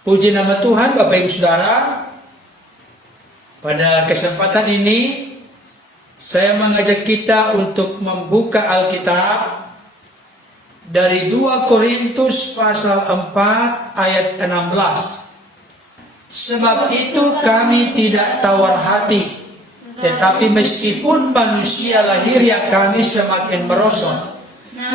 Puji nama Tuhan, Bapak Ibu Saudara. Pada kesempatan ini saya mengajak kita untuk membuka Alkitab dari 2 Korintus pasal 4 ayat 16. Sebab itu kami tidak tawar hati, tetapi meskipun manusia lahirnya kami semakin merosot,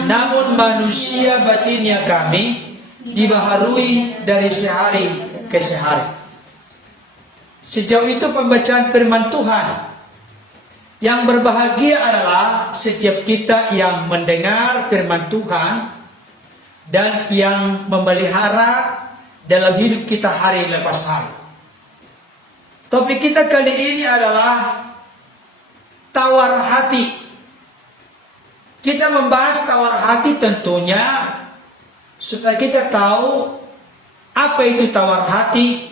namun manusia batinnya kami dibaharui dari sehari ke sehari. Sejauh itu pembacaan firman Tuhan. Yang berbahagia adalah setiap kita yang mendengar firman Tuhan dan yang memelihara dalam hidup kita hari lepas hari. Topik kita kali ini adalah tawar hati. Kita membahas tawar hati tentunya supaya kita tahu apa itu tawar hati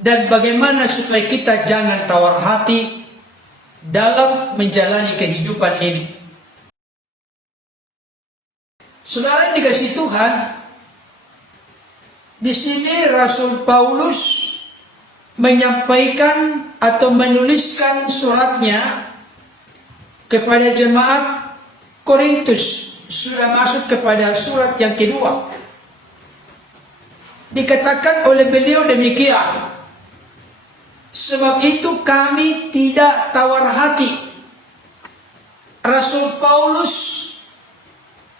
dan bagaimana supaya kita jangan tawar hati dalam menjalani kehidupan ini. Saudara yang dikasihi Tuhan, di sini Rasul Paulus menyampaikan atau menuliskan suratnya kepada jemaat Korintus. Sudah masuk kepada surat yang kedua. Dikatakan oleh beliau demikian. Sebab itu kami tidak tawar hati. Rasul Paulus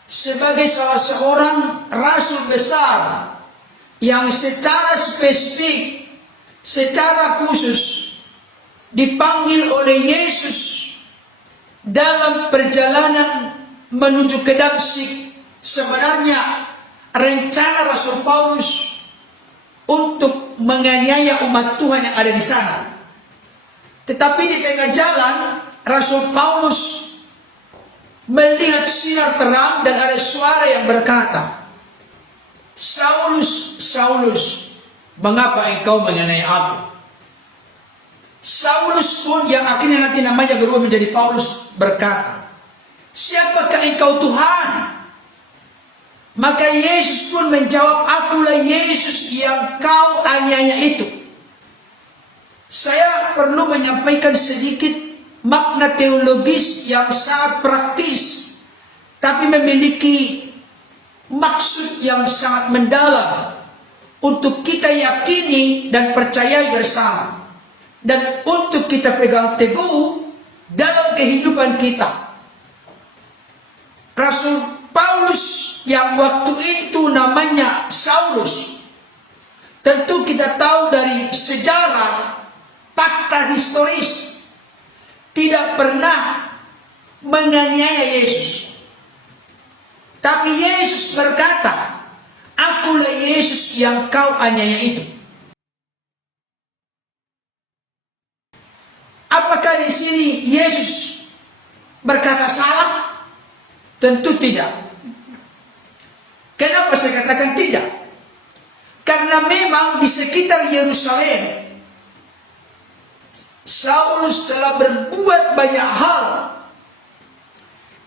sebagai salah seorang rasul besar yang secara spesifik, secara khusus dipanggil oleh Yesus dalam perjalanan menuju ke Damsyik. Sebenarnya rencana Rasul Paulus untuk menganiaya umat Tuhan yang ada di sana. Tetapi di tengah jalan Rasul Paulus melihat sinar terang dan ada suara yang berkata, "Saulus, Saulus, mengapa engkau menganiaya aku?" Saulus pun yang akhirnya nanti namanya berubah menjadi Paulus berkata, "Siapakah engkau Tuhan?" Maka Yesus pun menjawab, "Akulah Yesus yang kau aniaya itu." Saya perlu menyampaikan sedikit makna teologis yang sangat praktis, tapi memiliki maksud yang sangat mendalam untuk kita yakini dan percayai bersama, dan untuk kita pegang teguh dalam kehidupan kita. Rasul Paulus yang waktu itu namanya Saulus, tentu kita tahu dari sejarah, fakta historis, tidak pernah menganiaya Yesus. Tapi Yesus berkata, "Akulah Yesus yang kau aniaya itu." Apakah di sini Yesus berkata salah? Tentu tidak. Kenapa saya katakan tidak? Karena memang di sekitar Yerusalem Saulus telah berbuat banyak hal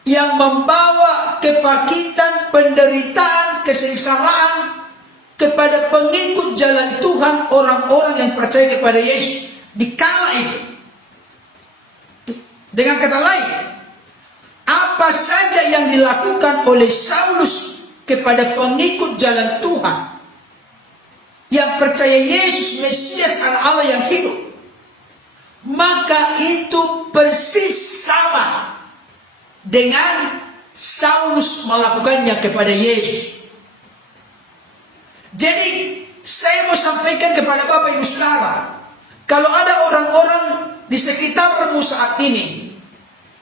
yang membawa kepakitan, penderitaan, kesengsaraan kepada pengikut jalan Tuhan, orang-orang yang percaya kepada Yesus di kala itu. Dengan kata lain, apa saja yang dilakukan oleh Saulus kepada pengikut jalan Tuhan yang percaya Yesus Mesias anak Allah yang hidup, maka itu persis sama dengan Saulus melakukannya kepada Yesus. Jadi saya mau sampaikan kepada Bapak Ibu Saudara, kalau ada orang-orang di sekitarmu saat ini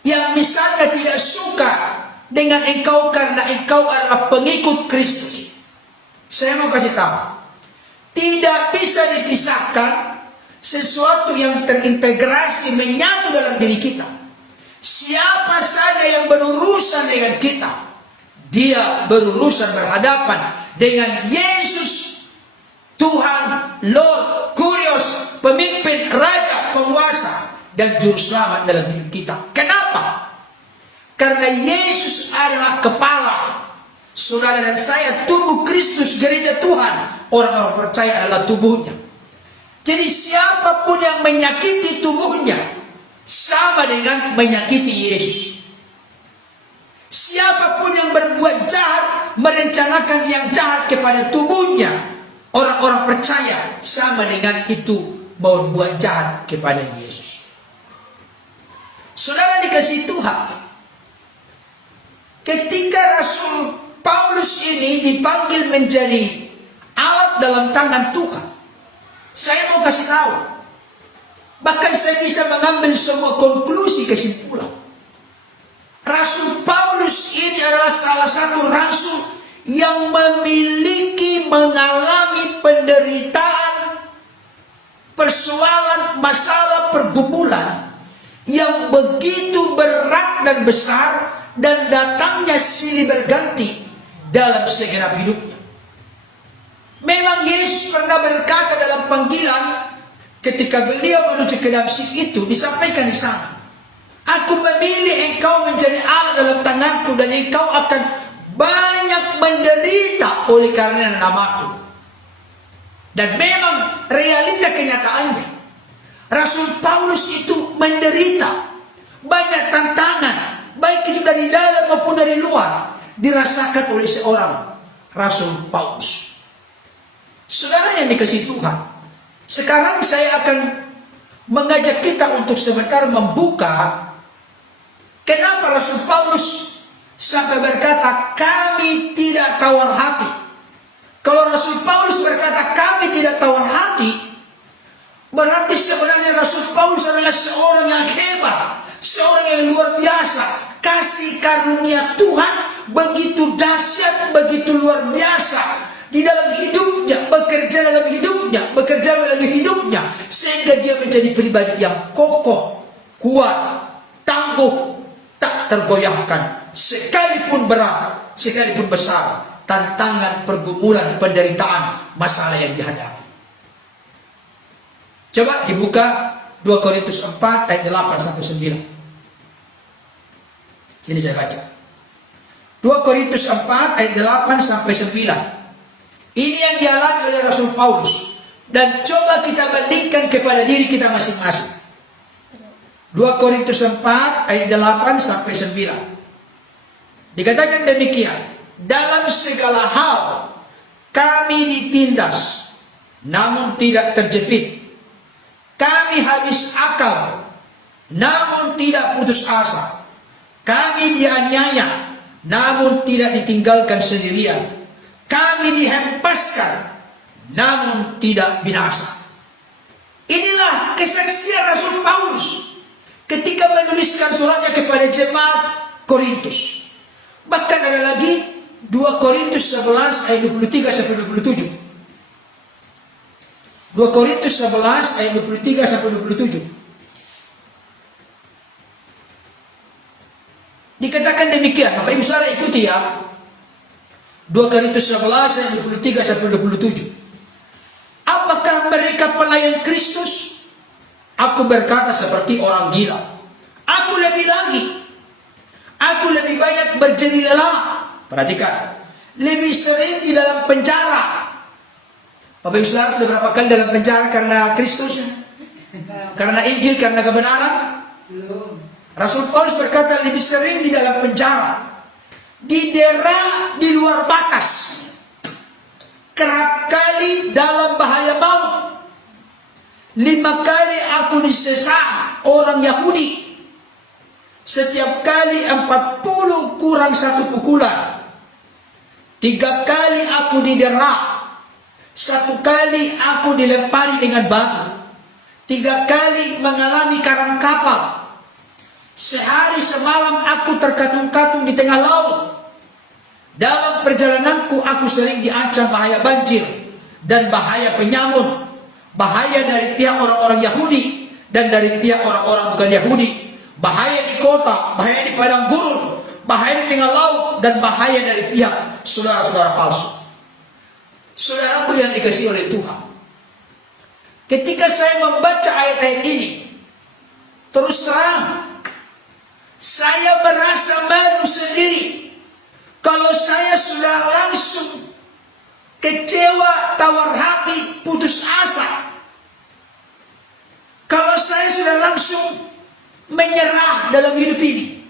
yang misalnya tidak suka dengan engkau karena engkau adalah pengikut Kristus, saya mau kasih tahu, tidak bisa dipisahkan sesuatu yang terintegrasi menyatu dalam diri kita. Siapa saja yang berurusan dengan kita, dia berurusan berhadapan dengan Yesus, Tuhan, Lord, Kurios, pemimpin, raja, penguasa, dan juru selamat dalam hidup kita. Kenapa? Karena Yesus adalah kepala. Saudara dan saya tubuh Kristus, gereja Tuhan, orang-orang percaya adalah tubuhnya. Jadi siapapun yang menyakiti tubuhnya sama dengan menyakiti Yesus. Siapapun yang berbuat jahat, merencanakan yang jahat kepada tubuhnya, orang-orang percaya sama dengan itu berbuat jahat kepada Yesus. Saudara dikasih Tuhan, ketika Rasul Paulus ini dipanggil menjadi alat dalam tangan Tuhan, saya mau kasih tahu, bahkan saya bisa mengambil semua konklusi kesimpulan. Rasul Paulus ini adalah salah satu rasul yang mengalami penderitaan, persoalan, masalah, pergumulan yang begitu berat dan besar, dan datangnya silih berganti dalam segenap hidupnya. Memang Yesus pernah berkata dalam panggilan ketika beliau menuju ke Damsyik itu, disampaikan di sana, aku memilih engkau menjadi alat dalam tanganku, dan engkau akan banyak menderita oleh karena namaku. Dan memang realita kenyataannya, Rasul Paulus itu menderita banyak tantangan, baik itu dari dalam maupun dari luar, dirasakan oleh seorang Rasul Paulus. Saudara yang dikasihi Tuhan, sekarang saya akan mengajak kita untuk sebentar membuka kenapa Rasul Paulus sampai berkata kami tidak tawar hati. Kalau Rasul Paulus berkata kami tidak tawar hati, berarti sebenarnya Rasul Paulus adalah seorang yang hebat, seorang yang luar biasa. Kasih karunia Tuhan begitu dahsyat, begitu luar biasa di dalam hidupnya, bekerja dalam hidupnya, bekerja melalui hidupnya, sehingga dia menjadi pribadi yang kokoh, kuat, tangguh, tak tergoyahkan, sekalipun berat, sekalipun besar, tantangan, pergumulan, penderitaan, masalah yang dihadapi. Coba dibuka 2 Korintus 4 ayat 8 sampai 9. Sini saya baca. 2 Korintus 4 ayat 8 sampai 9. Ini yang dialami oleh Rasul Paulus, dan coba kita bandingkan kepada diri kita masing-masing. 2 Korintus 4 ayat 8 sampai 9. Dikatakan demikian, dalam segala hal kami ditindas, namun tidak terjepit. Kami habis akal, namun tidak putus asa. Kami dianiaya, namun tidak ditinggalkan sendirian. Kami dihempaskan, namun tidak binasa. Inilah kesaksian Rasul Paulus ketika menuliskan suratnya kepada jemaat Korintus. Bahkan ada lagi 2 Korintus 11 ayat 23 sampai 27. 2 Korintus 11 ayat 23 sampai 27. Dikatakan demikian, Bapak Ibu Saudara ikuti ya. 2 Korintus 11 ayat 23 sampai 27. Apakah mereka pelayan Kristus? Aku berkata seperti orang gila. Aku lebih lagi. Aku lebih banyak berjeri lelah. Perhatikan. Lebih sering di dalam penjara. Bapak Ibu Saudara sudah berapa kali dalam penjara karena Kristus? Karena Injil, karena kebenaran? Belum. Rasul Paulus berkata lebih sering di dalam penjara, didera di luar batas, kerap kali dalam bahaya maut. 5 kali aku disesat orang Yahudi, setiap kali 40 kurang 1 pukulan. 3 kali aku didera, 1 kali aku dilempari dengan batu, 3 kali mengalami karang kapal. Sehari semalam aku terkatung-katung di tengah laut. Dalam perjalananku aku sering diancam bahaya banjir dan bahaya penyamun, bahaya dari pihak orang-orang Yahudi dan dari pihak orang-orang bukan Yahudi, bahaya di kota, bahaya di padang gurun, bahaya di tengah laut, dan bahaya dari pihak saudara-saudara palsu. Saudaraku yang dikasihi oleh Tuhan, ketika saya membaca ayat-ayat ini, terus terang saya merasa malu sendiri kalau saya sudah langsung kecewa, tawar hati, putus asa. Kalau saya sudah langsung menyerah dalam hidup ini.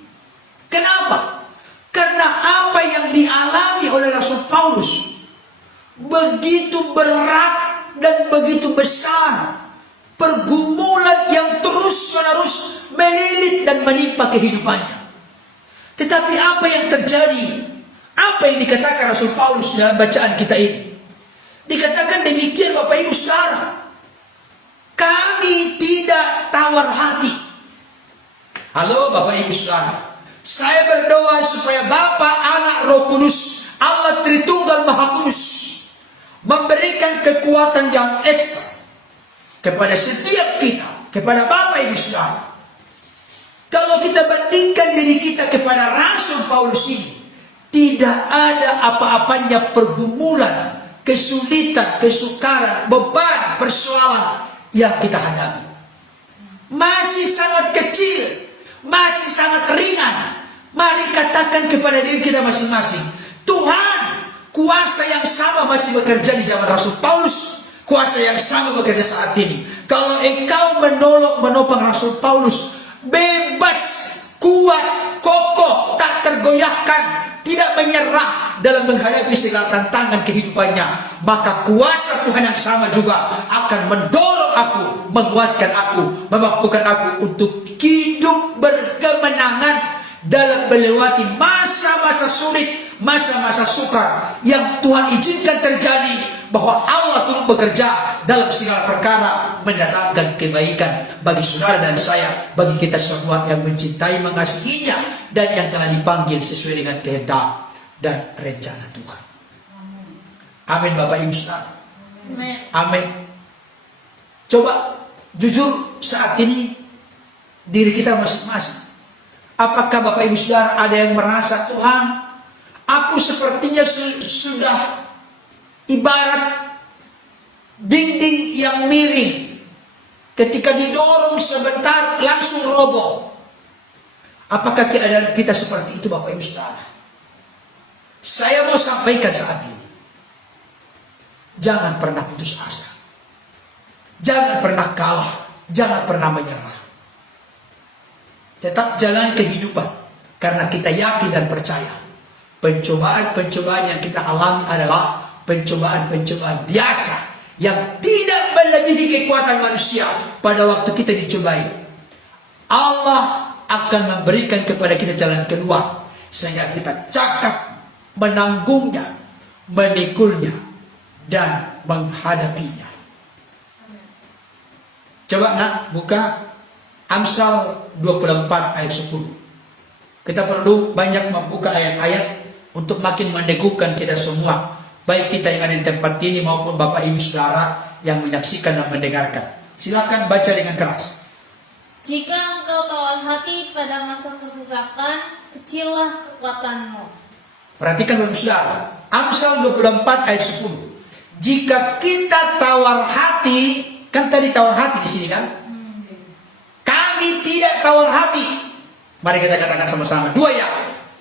Kenapa? Karena apa yang dialami oleh Rasul Paulus begitu berat dan begitu besar. Pergumulan yang terus-menerus melilit dan menimpa kehidupannya. Tetapi apa yang terjadi? Apa yang dikatakan Rasul Paulus dalam bacaan kita ini? Dikatakan demikian, Bapak Ibu Saudara. Kami tidak tawar hati. Halo Bapak Ibu Saudara. Saya berdoa supaya Bapa, Anak, Roh Kudus, Allah Tritunggal Maha Kudus memberikan kekuatan yang ekstra kepada setiap kita, kepada Bapak Ibu Saudara. Kalau kita bandingkan diri kita kepada Rasul Paulus ini, tidak ada apa-apanya pergumulan, kesulitan, kesukaran, beban, persoalan yang kita hadapi. Masih sangat kecil, masih sangat ringan. Mari katakan kepada diri kita masing-masing, Tuhan, kuasa yang sama masih bekerja di zaman Rasul Paulus. Kuasa yang sama bekerja saat ini. Kalau engkau menopang Rasul Paulus, bebas, kuat, kokoh, tak tergoyahkan, tidak menyerah dalam menghadapi segala tantangan kehidupannya, maka kuasa Tuhan yang sama juga akan mendorong aku, menguatkan aku, memampukan aku untuk hidup berkemenangan dalam melewati masa-masa sulit, masa-masa sukar yang Tuhan izinkan terjadi, bahwa Allah turut bekerja dalam segala perkara mendatangkan kebaikan bagi saudara dan saya, bagi kita semua yang mencintai, mengasihinya, dan yang telah dipanggil sesuai dengan kehendak dan rencana Tuhan. Amin Bapak Ibu Saudara. Amin. Coba jujur saat ini diri kita masing-masing. Apakah Bapak Ibu Saudara ada yang merasa, Tuhan, aku sepertinya sudah ibarat dinding yang miring, ketika didorong sebentar langsung roboh. Apakah keadaan kita seperti itu Bapak Ibu Saudara? Saya mau sampaikan saat ini, jangan pernah putus asa, jangan pernah kalah, jangan pernah menyerah. Tetap jalan kehidupan, karena kita yakin dan percaya pencobaan-pencobaan yang kita alami adalah pencobaan-pencobaan biasa yang tidak melebihi kekuatan manusia. Pada waktu kita dicobai, Allah akan memberikan kepada kita jalan keluar, sehingga kita cakap menanggungnya, menikulnya, dan menghadapinya. Coba nak buka Amsal 24 ayat 10. Kita perlu banyak membuka ayat-ayat untuk makin meneguhkan kita semua, baik kita yang ada di tempat ini maupun Bapak Ibu Saudara yang menyaksikan dan mendengarkan. Silakan baca dengan keras. Jika engkau tawar hati pada masa kesesakan, kecillah kekuatanmu. Perhatikan Bapak Saudara, Amsal 24 ayat 10. Jika kita tawar hati, kan tadi tawar hati di sini kan? Kami tidak tawar hati. Mari kita katakan sama-sama, dua ya.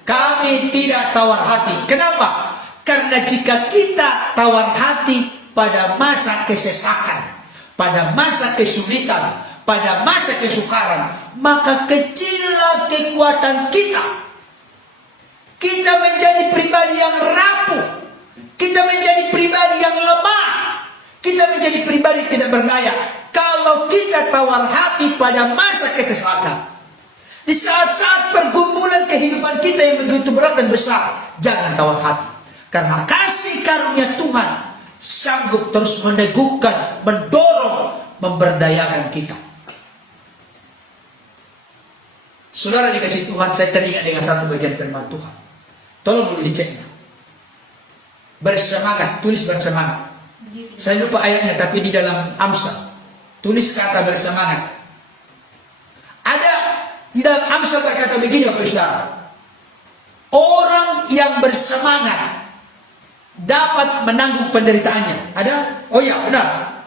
Kami tidak tawar hati. Kenapa? Karena jika kita tawar hati pada masa kesesakan, pada masa kesulitan, pada masa kesukaran, maka kecillah kekuatan kita. Kita menjadi pribadi yang rapuh, kita menjadi pribadi yang lemah, kita menjadi pribadi tidak berdaya. Kalau kita tawar hati pada masa kesesakan, di saat-saat pergumulan kehidupan kita yang begitu berat dan besar, jangan tawar hati. Karena kasih karunia Tuhan sanggup terus meneguhkan, mendorong, memberdayakan kita. Saudara dikasih Tuhan, saya teringat dengan satu bagian firman Tuhan. Tolong dulu dicek. Bersemangat, tulis bersemangat. Saya lupa ayatnya, tapi di dalam Amsal tulis kata bersemangat. Ada di dalam Amsal berkata begini Bapak Saudara, orang yang bersemangat dapat menanggung penderitaannya. Ada? Oh ya, benar.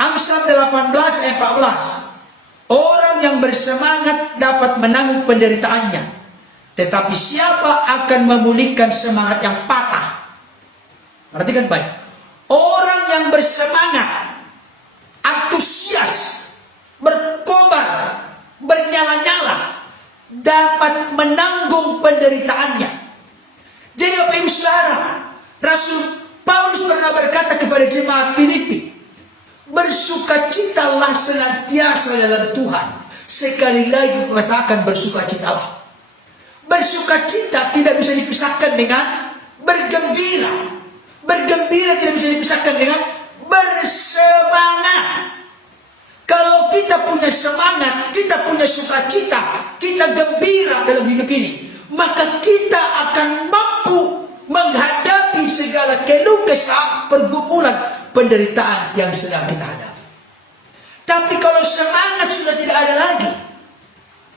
Amsal 18 ayat 14. Orang yang bersemangat dapat menanggung penderitaannya, tetapi siapa akan memulihkan semangat yang patah? Perhatikan baik. Orang yang bersemangat, antusias, berkobar, bernyala-nyala, dapat menanggung penderitaannya. Jadi Bapak Ibu Saudara, Rasul Paulus pernah berkata kepada jemaat Filipi, bersukacitalah senantiasa dalam Tuhan. Sekali lagi mengatakan bersukacitalah. Bersukacita tidak bisa dipisahkan dengan bergembira. Bergembira tidak bisa dipisahkan dengan bersemangat. Kalau kita punya semangat, kita punya sukacita, kita gembira dalam hidup ini, maka kita akan mampu menghadapi segala keluh kesah, pergumulan, penderitaan yang sedang kita hadapi. Tapi kalau semangat sudah tidak ada lagi,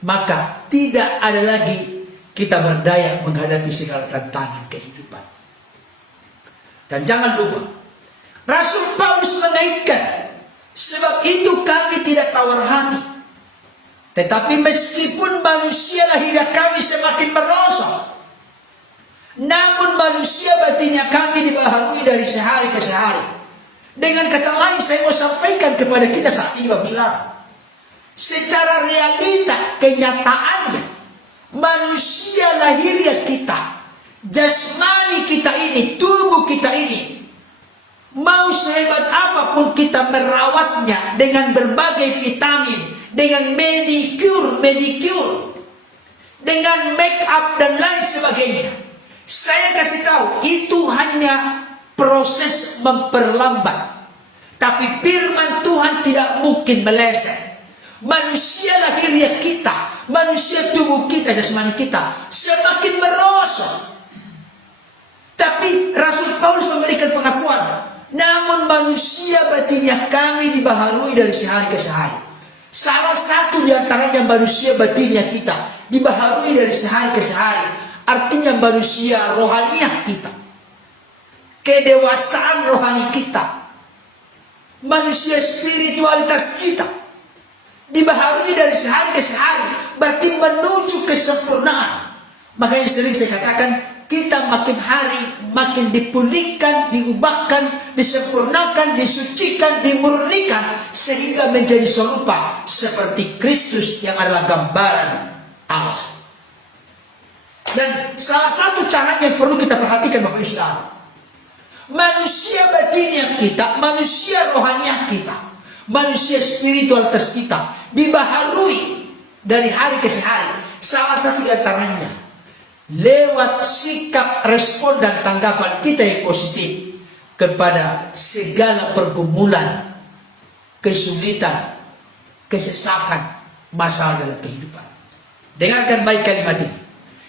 maka tidak ada lagi kita berdaya menghadapi segala tantangan kehidupan. Dan jangan lupa, Rasul Paulus mengaitkan, sebab itu kami tidak tawar hati. Tetapi meskipun manusia lahiriah kami semakin merosot, namun manusia batinnya kami dibaharui dari sehari ke sehari. Dengan kata lain, saya mau sampaikan kepada kita saat ini, Bapak Saudara, secara realita, kenyataannya, manusia lahiriah kita, jasmani kita ini, tubuh kita ini, mau sehebat apapun kita merawatnya dengan berbagai vitamin, dengan medicure, dengan make up dan lain sebagainya, saya kasih tahu, itu hanya proses memperlambat. Tapi firman Tuhan tidak mungkin meleset. Manusia lahiriah kita, manusia tubuh kita, jasmani kita semakin merosot. Tapi Rasul Paulus memberikan pengakuan, namun manusia batinnya kami dibaharui dari sehari ke sehari. Salah satu di antaranya manusia batinnya kita dibaharui dari sehari ke sehari, artinya manusia rohaniah kita, kedewasaan rohani kita, manusia spiritualitas kita dibaharui dari sehari ke sehari, berarti menuju kesempurnaan. Makanya sering saya katakan, kita makin hari makin dipulihkan, diubahkan, disempurnakan, disucikan, dimurnikan, sehingga menjadi serupa seperti Kristus yang adalah gambaran Allah. Dan salah satu cara yang perlu kita perhatikan, Bapak Ibu Saudara, manusia batiniah kita, manusia rohaniah kita, manusia spiritualitas kita dibaharui dari hari ke hari. Salah satu di antaranya lewat sikap, respon, dan tanggapan kita yang positif kepada segala pergumulan, kesulitan, kesesakan, masalah dalam kehidupan. Dengarkan baik kalimat ini.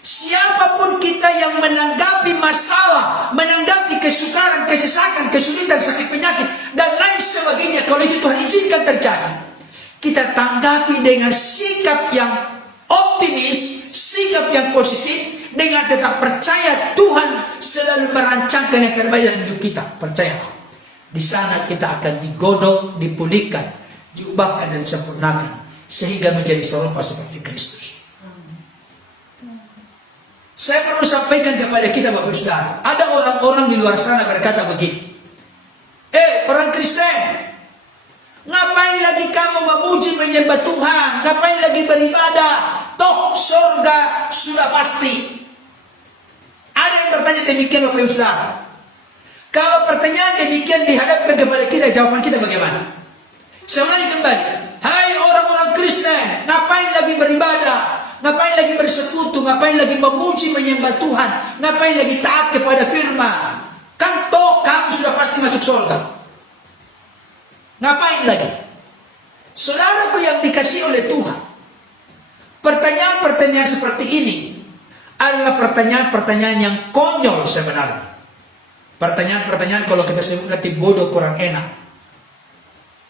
Siapapun kita yang menanggapi masalah, menanggapi kesukaran, kesesakan, kesulitan, sakit penyakit, dan lain sebagainya, kalau itu Tuhan izinkan terjadi, kita tanggapi dengan sikap yang optimis, sikap yang positif, dengan tetap percaya Tuhan selalu merancangkan yang terbaik dalam hidup kita. Percayalah, di sana kita akan digodok, dipulihkan, diubahkan, dan disempurnakan, sehingga menjadi serupa seperti Kristus. Saya perlu sampaikan kepada kita, Bapak Saudara, ada orang-orang di luar sana berkata begini, orang Kristen, ngapain lagi kamu memuji menyembah Tuhan? Ngapain lagi beribadah? Toh surga sudah pasti. Ada yang bertanya demikian, Bapak Ibu Saudara. Kalau pertanyaan demikian dihadapkan kepada kita, jawaban kita bagaimana? Saya ulangi kembali. Hai orang-orang Kristen, ngapain lagi beribadah? Ngapain lagi bersekutu? Ngapain lagi memuji menyembah Tuhan? Ngapain lagi taat kepada firman? Kan toh kamu sudah pasti masuk surga. Ngapain lagi? Saudaraku yang dikasihi oleh Tuhan, pertanyaan-pertanyaan seperti ini adalah pertanyaan-pertanyaan yang konyol sebenarnya. Pertanyaan-pertanyaan kalau kita sebut nanti bodoh kurang enak.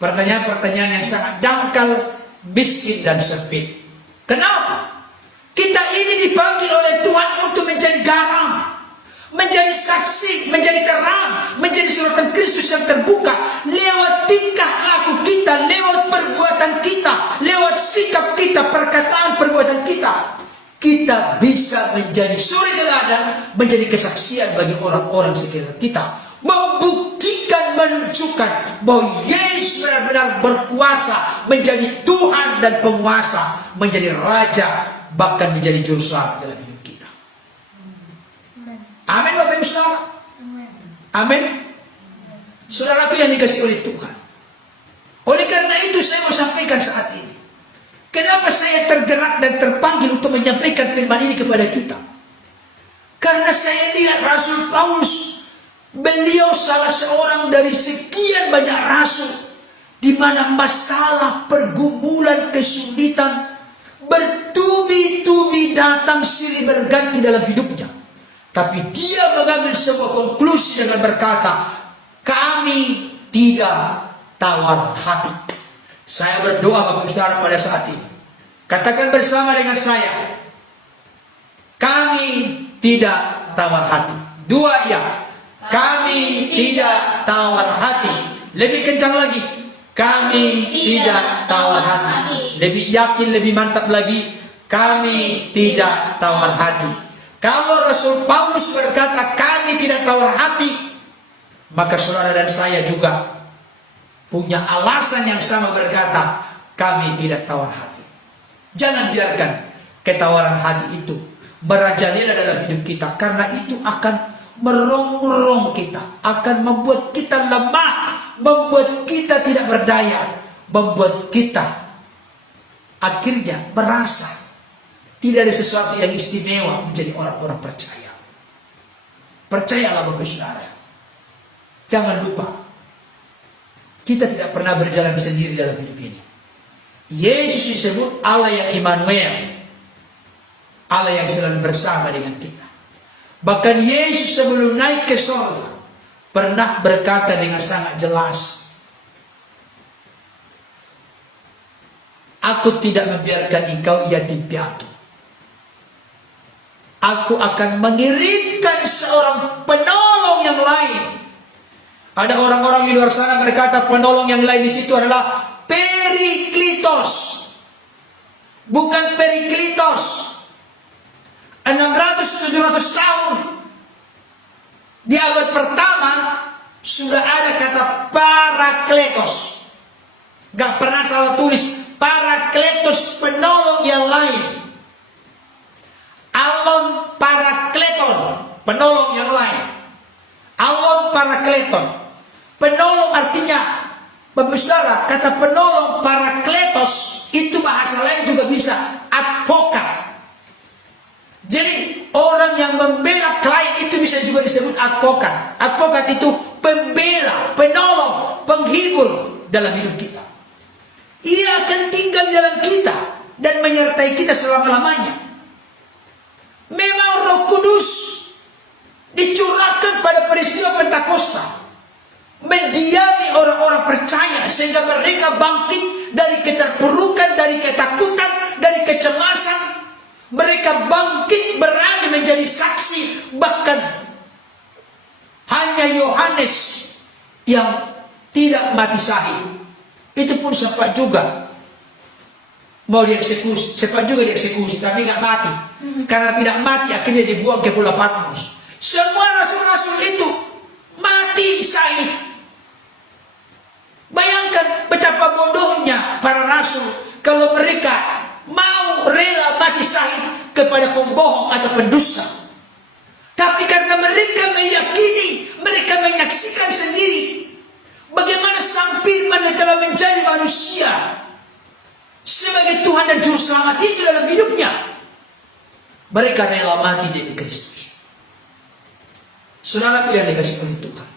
Pertanyaan-pertanyaan yang sangat dangkal, miskin, dan sempit. Kenapa? Kita ini dipanggil oleh Tuhan untuk menjadi garam, menjadi saksi, menjadi terang, menjadi suratan Kristus yang terbuka lewat tingkah laku kita, lewat perbuatan kita, lewat sikap kita, perkataan, perbuatan kita. Kita bisa menjadi suri teladan, menjadi kesaksian bagi orang-orang sekitar kita membuktikan, menunjukkan bahwa Yesus benar-benar berkuasa menjadi Tuhan dan penguasa, menjadi Raja, bahkan menjadi Juru Selamat dalam hidup kita. Amin Bapak Ibu Saudara. Amin. Saudaraku yang dikasihi oleh Tuhan. Oleh karena itu saya mau sampaikan saat ini. Kenapa saya tergerak dan terpanggil untuk menyampaikan firman ini kepada kita? Karena saya lihat Rasul Paulus, beliau salah seorang dari sekian banyak rasul, di mana masalah, pergumulan, kesulitan bertubi-tubi datang silih berganti dalam hidupnya. Tapi dia mengambil sebuah konklusi dengan berkata, kami tidak tawar hati. Saya berdoa Bapak Saudara pada saat ini. Katakan bersama dengan saya, kami tidak tawar hati. Dua ya. Kami tidak tawar hati. Lebih kencang lagi. Kami tidak tawar hati. Lebih yakin, lebih mantap lagi. Kami tidak tawar hati. Kalau Rasul Paulus berkata kami tidak tawar hati, maka saudara dan saya juga punya alasan yang sama berkata kami tidak tawar hati. Jangan biarkan ketawaran hati itu merajalela dalam hidup kita, karena itu akan merongrong kita, akan membuat kita lemah, membuat kita tidak berdaya, membuat kita akhirnya merasa tidak ada sesuatu yang istimewa menjadi orang-orang percaya. Percayalah Bapak Saudara. Jangan lupa, kita tidak pernah berjalan sendiri dalam hidup ini. Yesus disebut Allah yang Immanuel, Allah yang selalu bersama dengan kita. Bahkan Yesus sebelum naik ke surga pernah berkata dengan sangat jelas, aku tidak membiarkan engkau yatim piatu. Aku akan mengirimkan seorang penolong yang lain. Ada orang-orang di luar sana berkata penolong yang lain di situ adalah Periklitos. Bukan Periklitos. 600-700 tahun di abad pertama sudah ada kata Parakletos. Gak pernah salah tulis. Parakletos, penolong yang lain. Alon Parakleton, penolong yang lain. Alon Parakleton. Penolong artinya, Bapak Saudara, kata penolong Parakletos itu bahasa lain juga bisa advokat. Jadi orang yang membela klien itu bisa juga disebut advokat. Advokat itu pembela, penolong, penghibur dalam hidup kita. Ia akan tinggal di dalam kita dan menyertai kita selama-lamanya. Memang Roh Kudus dicurahkan pada peristiwa Pentakosta, mendiami orang-orang percaya sehingga mereka bangkit dari keterpurukan, dari ketakutan, dari kecemasan. Mereka bangkit berani menjadi saksi. Bahkan hanya Yohanes yang tidak mati syahid, itu pun sempat juga mau dieksekusi, sempat juga dieksekusi, tapi nggak mati. Karena tidak mati akhirnya dibuang ke Pulau Patmos. Semua rasul-rasul itu mati syahid. Bayangkan betapa bodohnya para rasul kalau mereka mau rela mati syahid kepada pembohong atau pendusta. Tapi karena mereka meyakini, mereka menyaksikan sendiri bagaimana Sang Firman yang telah menjadi manusia sebagai Tuhan dan Juru Selamat itu dalam hidupnya, mereka rela mati demi Kristus. Saudara yang dikasihi oleh Tuhan.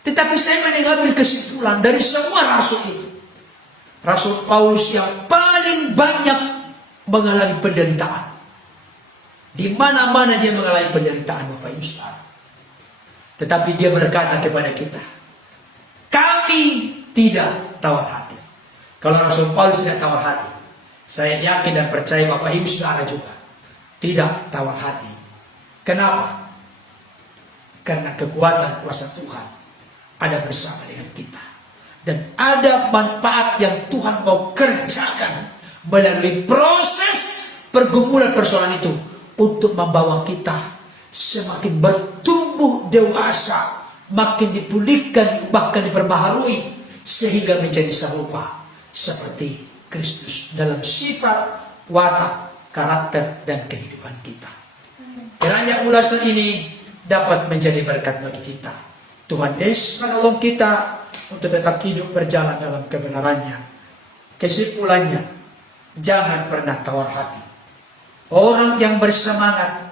Tetapi saya mengambil kesimpulan dari semua rasul itu. Rasul Paulus yang paling banyak mengalami penderitaan. Di mana-mana dia mengalami penderitaan, Bapak Ibu Saudara. Tetapi dia berkata kepada kita, kami tidak tawar hati. Kalau Rasul Paulus tidak tawar hati, saya yakin dan percaya Bapak Ibu Saudara juga tidak tawar hati. Kenapa? Karena kekuatan kuasa Tuhan ada bersama dengan kita. Dan ada manfaat yang Tuhan mau kerjakan melalui proses pergumulan persoalan itu untuk membawa kita semakin bertumbuh dewasa makin dipulihkan, diubahkan, diperbaharui, sehingga menjadi serupa seperti Kristus dalam sifat, watak, karakter, dan kehidupan kita. Kiranya ulasan ini dapat menjadi berkat bagi kita. Tuhan Yesus menolong kita untuk tetap hidup berjalan dalam kebenarannya. Kesimpulannya, jangan pernah tawar hati. Orang yang bersemangat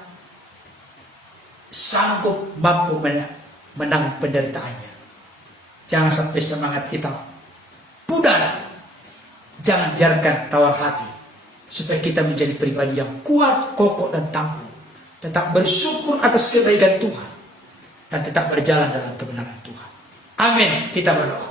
sanggup mampu menang penderitaannya. Jangan sampai semangat kita pudar. Jangan biarkan tawar hati, supaya kita menjadi pribadi yang kuat, kokoh, dan tangguh. Tetap bersyukur atas kebaikan Tuhan, dan tetap berjalan dalam kebenaran Tuhan. Amin. Kita berdoa.